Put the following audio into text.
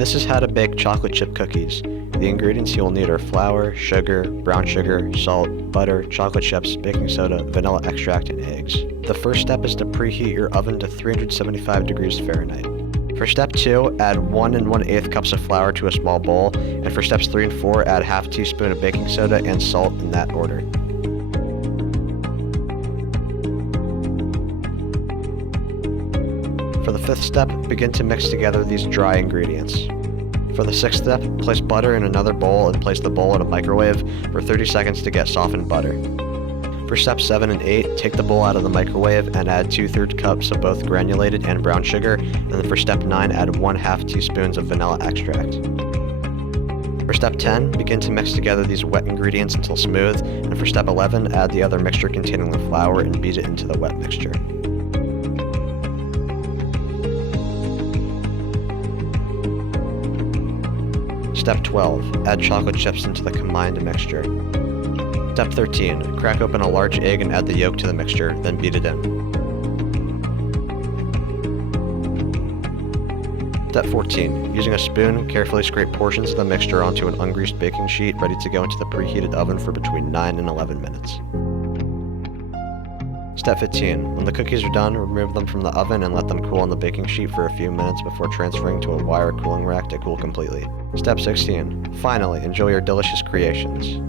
This is how to bake chocolate chip cookies. The ingredients you will need are flour, sugar, brown sugar, salt, butter, chocolate chips, baking soda, vanilla extract, and eggs. The first step is to preheat your oven to 375 degrees Fahrenheit. For step 2, add 1 1/8 cups of flour to a small bowl, and for steps 3 and 4, add half a teaspoon of baking soda and salt in that order. For the 5th step, begin to mix together these dry ingredients. For the 6th step, place butter in another bowl and place the bowl in a microwave for 30 seconds to get softened butter. For steps 7 and 8, take the bowl out of the microwave and add 2/3 cups of both granulated and brown sugar, and then for step 9, add 1/2 teaspoons of vanilla extract. For step 10, begin to mix together these wet ingredients until smooth, and for step 11, add the other mixture containing the flour and beat it into the wet mixture. Step 12, add chocolate chips into the combined mixture. Step 13, crack open a large egg and add the yolk to the mixture, then beat it in. Step 14, using a spoon, carefully scrape portions of the mixture onto an ungreased baking sheet ready to go into the preheated oven for between 9 and 11 minutes. Step 15, when the cookies are done, remove them from the oven and let them cool on the baking sheet for a few minutes before transferring to a wire cooling rack to cool completely. Step 16, finally, enjoy your delicious creations.